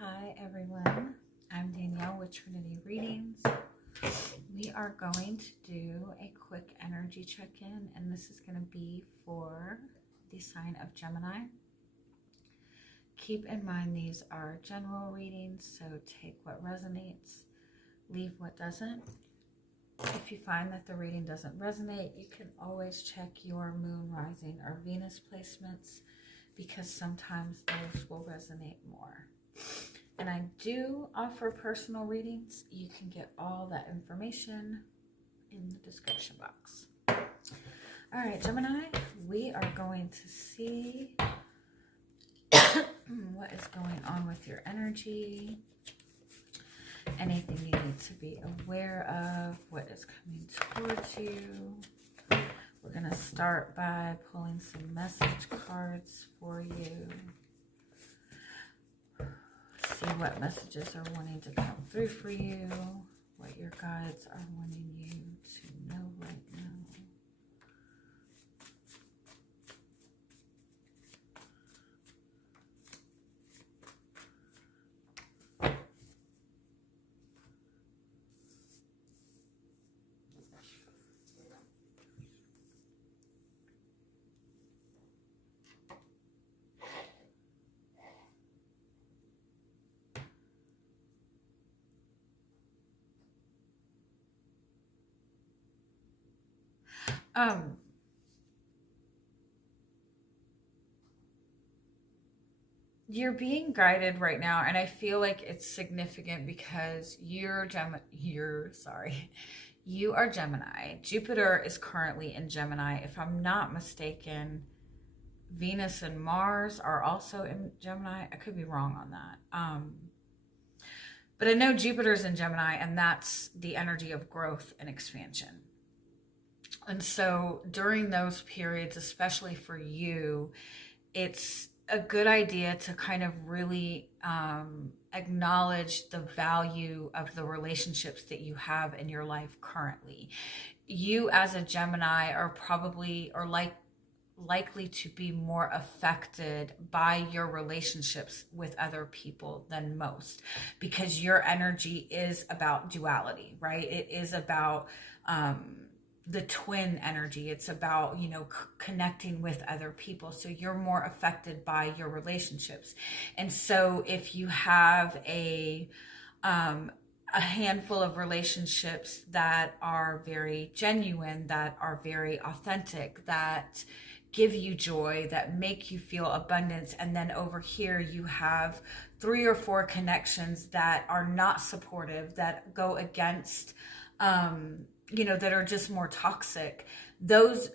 Hi everyone, I'm Danielle with Trinity Readings. We are going to do a quick energy check-in, and this is going to be for the sign of Gemini. Keep in mind these are general readings, so take what resonates, leave what doesn't. If you find that the reading doesn't resonate, you can always check your moon, rising, or Venus placements, because sometimes those will resonate more. And I do offer personal readings. You can get all that information in the description box. All right, Gemini, we are going to see what is going on with your energy, anything you need to be aware of, what is coming towards you. We're going to start by pulling some message cards for you. See what messages are wanting to come through for you, what your guides are wanting you to know right now. You're being guided right now, and I feel like it's significant because you are Gemini. Jupiter is currently in Gemini. If I'm not mistaken, Venus and Mars are also in Gemini. I could be wrong on that. But I know Jupiter's in Gemini, and that's the energy of growth and expansion. And so during those periods, especially for you, it's a good idea to kind of really acknowledge the value of the relationships that you have in your life currently. You as a Gemini are probably likely to be more affected by your relationships with other people than most, because your energy is about duality, right? It is about the twin energy. It's about, connecting with other people. So you're more affected by your relationships. And so if you have a handful of relationships that are very genuine, that are very authentic, that give you joy, that make you feel abundance, and then over here you have 3 or 4 connections that are not supportive, that go against that are just more toxic, those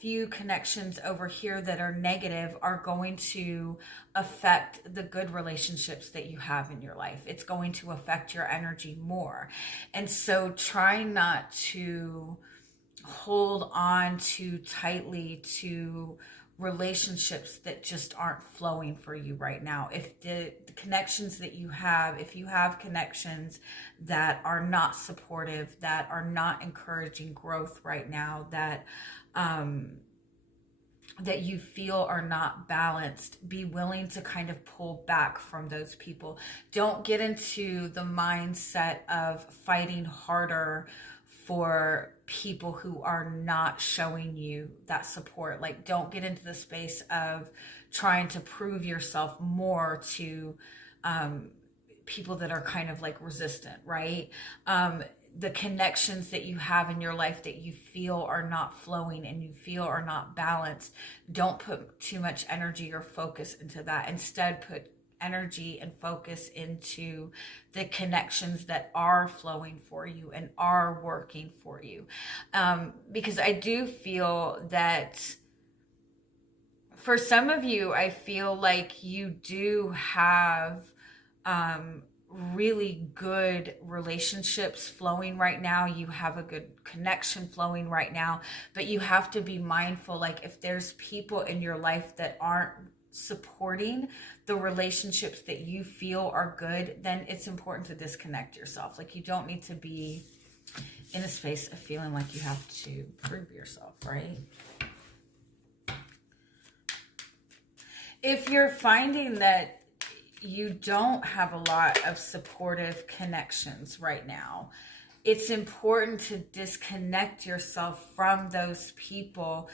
few connections over here that are negative are going to affect the good relationships that you have in your life. It's going to affect your energy more. And so try not to hold on too tightly to relationships that just aren't flowing for you right now. If the connections that you have, if you have connections that are not supportive, that are not encouraging growth right now, that that you feel are not balanced, be willing to kind of pull back from those people. Don't get into the mindset of fighting harder for people who are not showing you that support. Like, don't get into the space of trying to prove yourself more to people that are kind of like resistant, right? The connections that you have in your life that you feel are not flowing and you feel are not balanced, don't put too much energy or focus into that. Instead, put energy and focus into the connections that are flowing for you and are working for you. Because I do feel that for some of you, I feel like you do have really good relationships flowing right now. You have a good connection flowing right now, but you have to be mindful, like if there's people in your life that aren't supporting the relationships that you feel are good, then it's important to disconnect yourself. Like, you don't need to be in a space of feeling like you have to prove yourself, right? If you're finding that you don't have a lot of supportive connections right now. It's important to disconnect yourself from those people.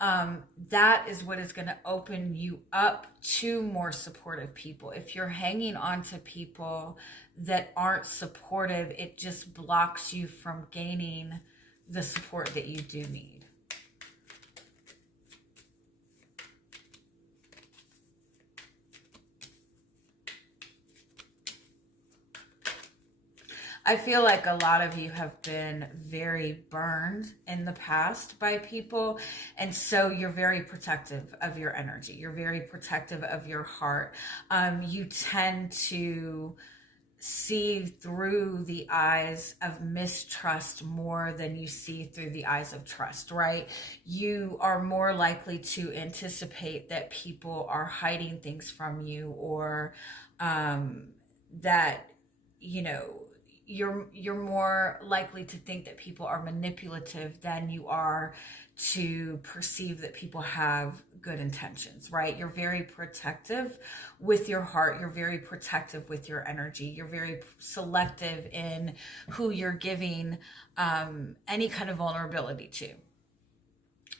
That is what is going to open you up to more supportive people. If you're hanging on to people that aren't supportive, it just blocks you from gaining the support that you do need. I feel like a lot of you have been very burned in the past by people. And so you're very protective of your energy. You're very protective of your heart. You tend to see through the eyes of mistrust more than you see through the eyes of trust, right? You are more likely to anticipate that people are hiding things from you, or that, you know, you're more likely to think that people are manipulative than you are to perceive that people have good intentions, right? You're very protective with your heart. You're very protective with your energy. You're very selective in who you're giving any kind of vulnerability to.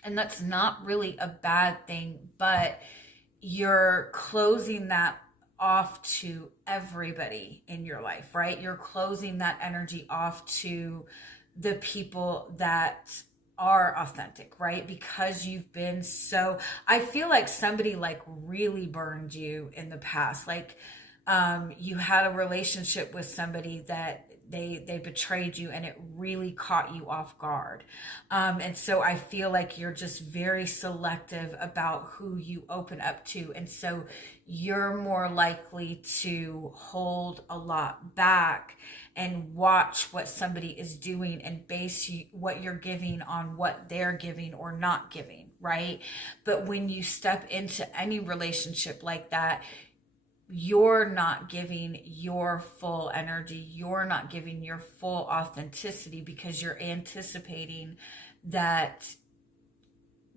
And that's not really a bad thing, but you're closing that off to everybody in your life, right? You're closing that energy off to the people that are authentic, right? Because you've been so, I feel like somebody like really burned you in the past. Like you had a relationship with somebody that they betrayed you, and it really caught you off guard. And so I feel like you're just very selective about who you open up to. And so you're more likely to hold a lot back and watch what somebody is doing and base what you're giving on what they're giving or not giving, right? But when you step into any relationship like that, you're not giving your full energy. You're not giving your full authenticity because you're anticipating that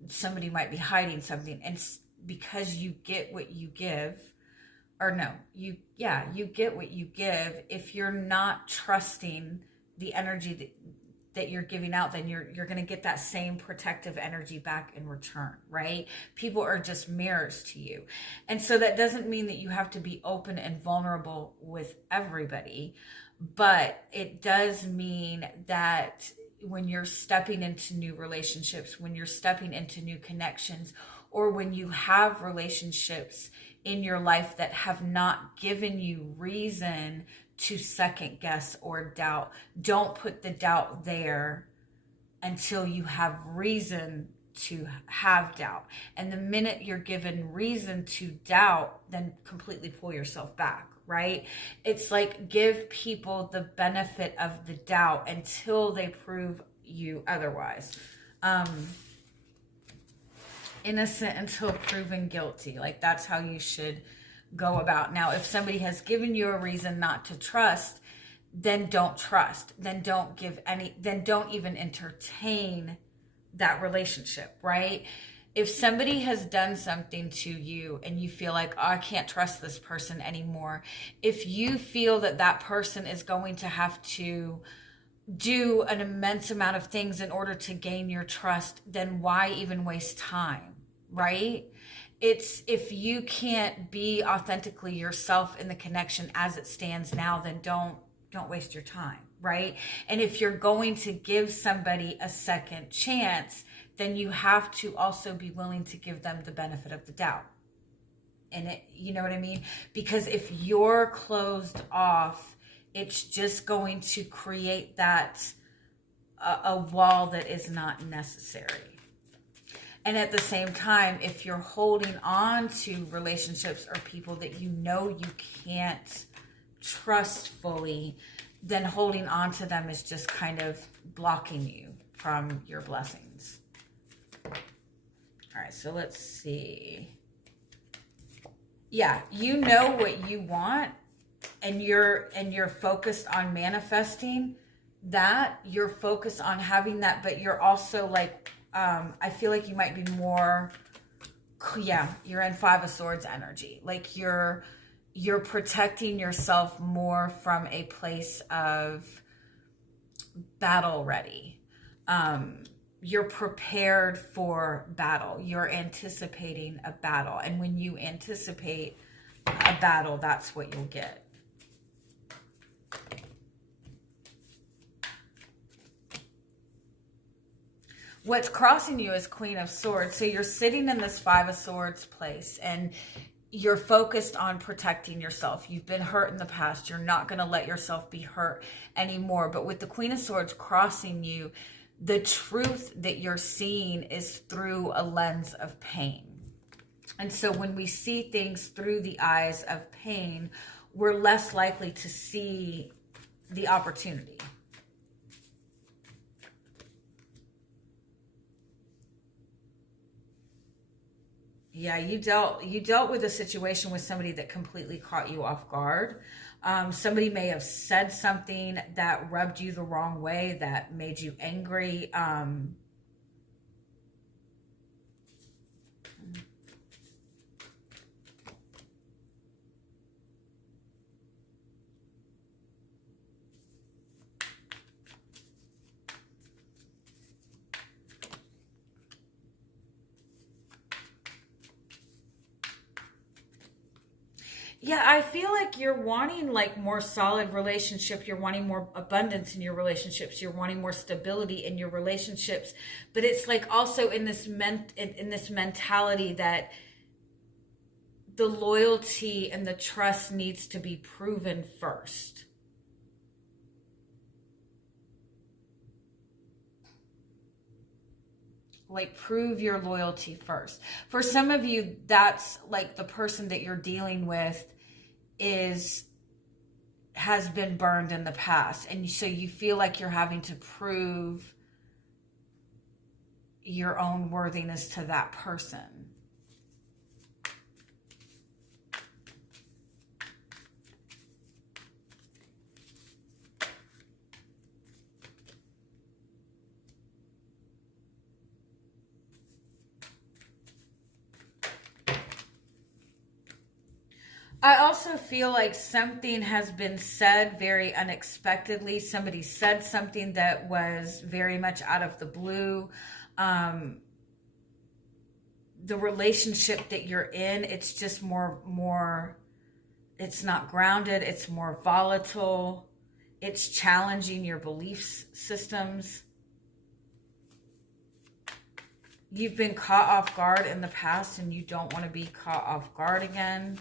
somebody might be hiding something. And because you get what you give, or no, you get what you give. If you're not trusting the energy that you're giving out, then you're going to get that same protective energy back in return, right? People are just mirrors to you. And so that doesn't mean that you have to be open and vulnerable with everybody, but it does mean that when you're stepping into new relationships, when you're stepping into new connections, or when you have relationships in your life that have not given you reason to second guess or doubt, don't put the doubt there until you have reason to have doubt. And the minute you're given reason to doubt, then completely pull yourself back, right? It's like give people the benefit of the doubt until they prove you otherwise. Innocent until proven guilty. Like that's how you should go about. Now, if somebody has given you a reason not to trust, then don't trust. Then don't even entertain that relationship, right? If somebody has done something to you and you feel like, oh, I can't trust this person anymore. If you feel that that person is going to have to do an immense amount of things in order to gain your trust, then why even waste time, right? It's if you can't be authentically yourself in the connection as it stands now, then don't waste your time, right? And if you're going to give somebody a second chance, then you have to also be willing to give them the benefit of the doubt. And it, you know what I mean? Because if you're closed off, it's just going to create that a wall that is not necessary. And at the same time, if you're holding on to relationships or people that you know you can't trust fully, then holding on to them is just kind of blocking you from your blessings. All right, so let's see. Yeah, you know what you want, and you're focused on manifesting that. You're focused on having that, but you're also like, I feel like you might be more, you're in Five of Swords energy. Like you're you're protecting yourself more from a place of battle ready. You're prepared for battle. You're anticipating a battle. And when you anticipate a battle, that's what you'll get. What's crossing you is Queen of Swords. So you're sitting in this Five of Swords place and you're focused on protecting yourself. You've been hurt in the past. You're not going to let yourself be hurt anymore. But with the Queen of Swords crossing you, the truth that you're seeing is through a lens of pain. And so when we see things through the eyes of pain, we're less likely to see the opportunity. Yeah, you dealt with a situation with somebody that completely caught you off guard. Somebody may have said something that rubbed you the wrong way, that made you angry. Yeah, I feel like you're wanting like more solid relationship. You're wanting more abundance in your relationships. You're wanting more stability in your relationships. But it's like also in this in this mentality that the loyalty and the trust needs to be proven first. Like, prove your loyalty first. For some of you, that's like the person that you're dealing with has been burned in the past, and so you feel like you're having to prove your own worthiness to that person. I also feel like something has been said very unexpectedly. Somebody said something that was very much out of the blue. The relationship that you're in, it's just more, it's not grounded. It's more volatile. It's challenging your belief systems. You've been caught off guard in the past and you don't want to be caught off guard again.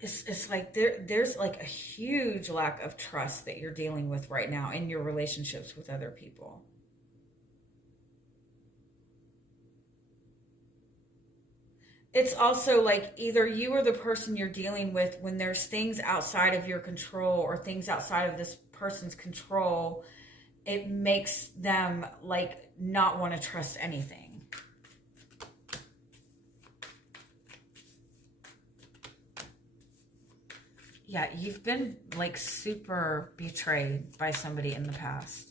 It's like there's like a huge lack of trust that you're dealing with right now in your relationships with other people. It's also like either you or the person you're dealing with, when there's things outside of your control or things outside of this person's control, it makes them like not want to trust anything. Yeah, you've been like super betrayed by somebody in the past.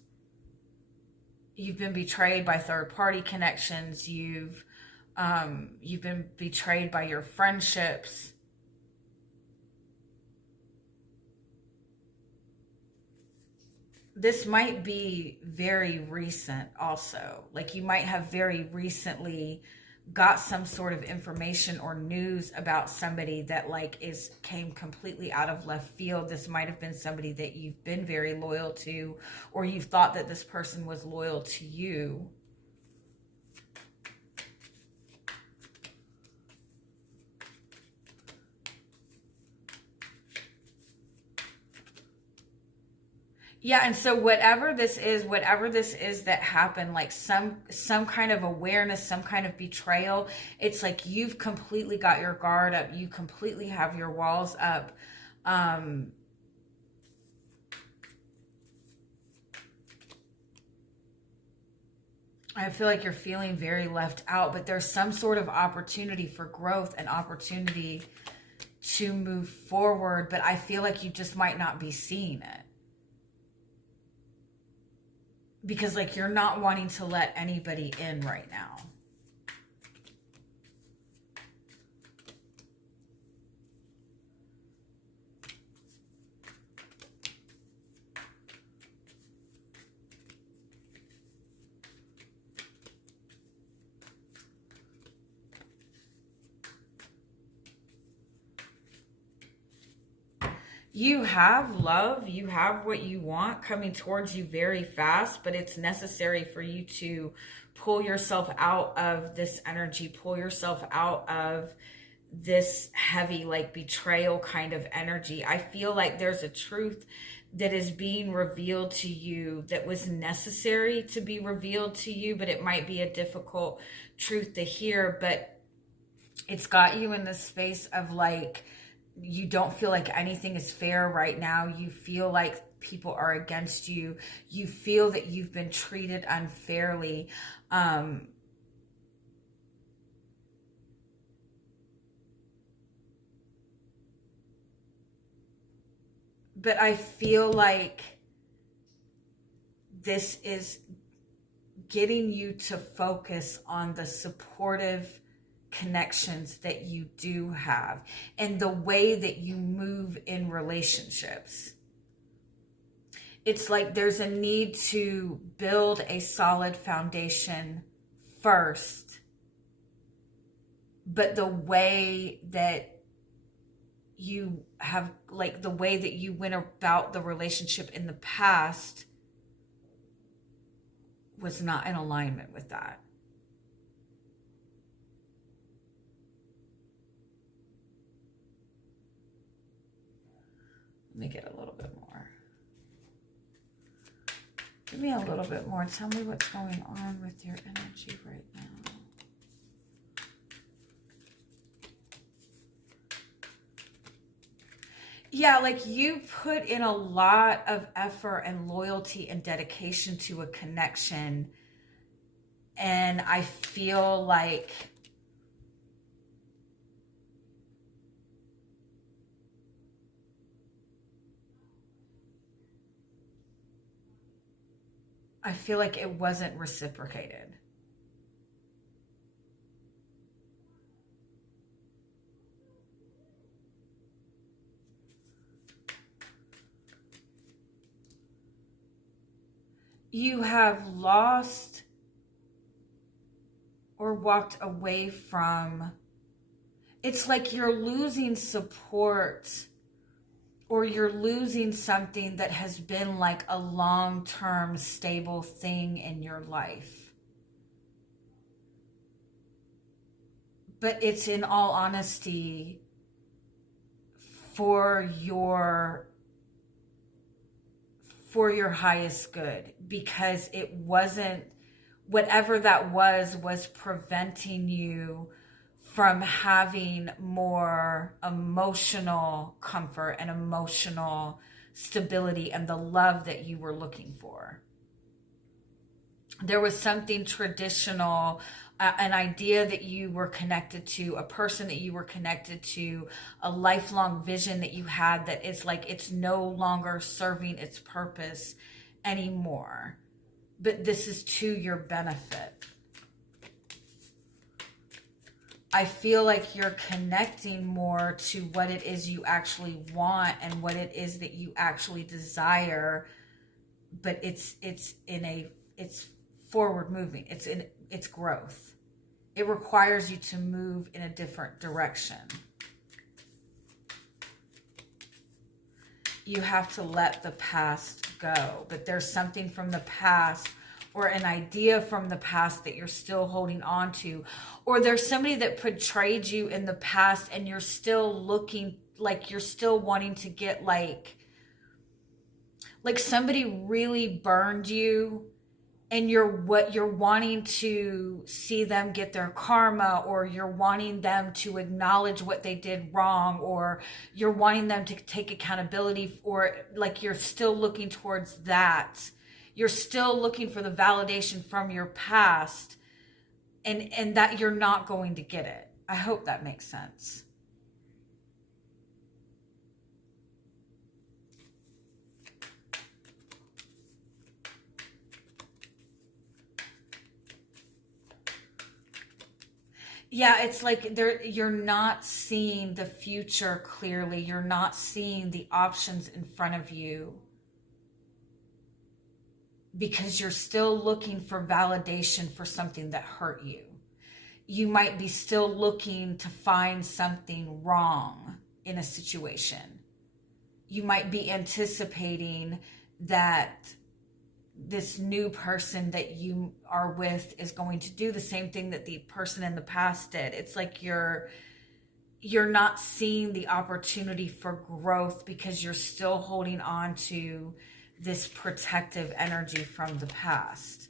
You've been betrayed by third party connections. You've been betrayed by your friendships. This might be very recent also. Like you might have very recently got some sort of information or news about somebody that like came completely out of left field. This might have been somebody that you've been very loyal to, or you've thought that this person was loyal to you. Yeah, and so whatever this is that happened, like some kind of awareness, some kind of betrayal, it's like you've completely got your guard up, you completely have your walls up. I feel like you're feeling very left out, but there's some sort of opportunity for growth and opportunity to move forward, but I feel like you just might not be seeing it. because like you're not wanting to let anybody in right now. You have love, you have what you want coming towards you very fast, but it's necessary for you to pull yourself out of this energy, pull yourself out of this heavy, like betrayal kind of energy. I feel like there's a truth that is being revealed to you that was necessary to be revealed to you, but it might be a difficult truth to hear, but it's got you in this space of like, you don't feel like anything is fair right now. You feel like people are against you. You feel that you've been treated unfairly. But I feel like this is getting you to focus on the supportive connections that you do have and the way that you move in relationships. It's like there's a need to build a solid foundation first, but the way that you have, like the way that you went about the relationship in the past was not in alignment with that. Let me get a little bit more. Give me a little bit more. Tell me what's going on with your energy right now. Yeah, like you put in a lot of effort and loyalty and dedication to a connection. And I feel like it wasn't reciprocated. You have lost or walked away from, it's like you're losing support or you're losing something that has been like a long-term stable thing in your life. But it's, in all honesty, for your highest good, because it wasn't, whatever that was preventing you from having more emotional comfort and emotional stability and the love that you were looking for. There was something traditional, an idea that you were connected to, a person that you were connected to, a lifelong vision that you had that is like it's no longer serving its purpose anymore. But this is to your benefit. I feel like you're connecting more to what it is you actually want and what it is that you actually desire, but it's forward moving. It's growth. It requires you to move in a different direction. You have to let the past go, but there's something from the past or an idea from the past that you're still holding on to, or there's somebody that betrayed you in the past and you're still looking, like you're still wanting to get like somebody really burned you and you're wanting to see them get their karma, or you're wanting them to acknowledge what they did wrong, or you're wanting them to take accountability, or like you're still looking towards that. You're still looking for the validation from your past, and that you're not going to get it. I hope that makes sense. Yeah, it's like you're not seeing the future clearly. You're not seeing the options in front of you because you're still looking for validation for something that hurt you. You might be still looking to find something wrong in a situation. You might be anticipating that this new person that you are with is going to do the same thing that the person in the past did. It's like you're not seeing the opportunity for growth because you're still holding on to this protective energy from the past.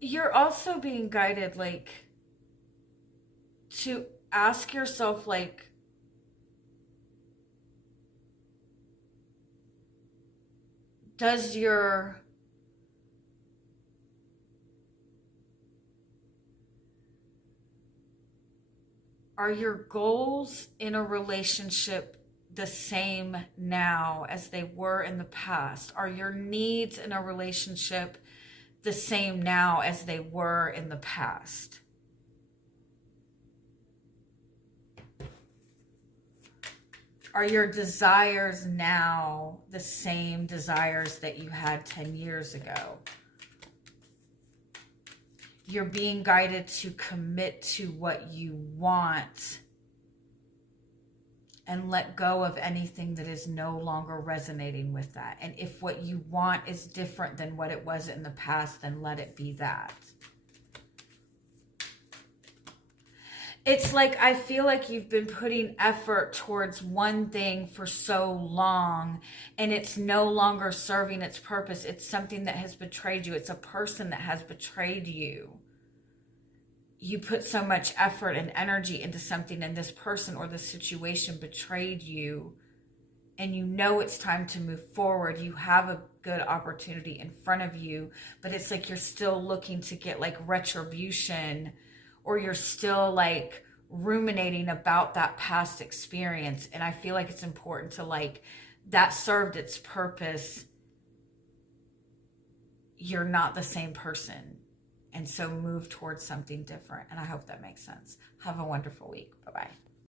You're also being guided, like, to ask yourself, like, does your are your goals in a relationship the same now as they were in the past? Are your needs in a relationship the same now as they were in the past? Are your desires now the same desires that you had 10 years ago? You're being guided to commit to what you want and let go of anything that is no longer resonating with that. And if what you want is different than what it was in the past, then let it be that. It's like, I feel like you've been putting effort towards one thing for so long and it's no longer serving its purpose. It's something that has betrayed you. It's a person that has betrayed you. You put so much effort and energy into something and this person or this situation betrayed you, and you know it's time to move forward. You have a good opportunity in front of you, but it's like you're still looking to get like retribution, or you're still like ruminating about that past experience. And I feel like it's important to, like, that served its purpose. You're not the same person. And so move towards something different. And I hope that makes sense. Have a wonderful week. Bye-bye.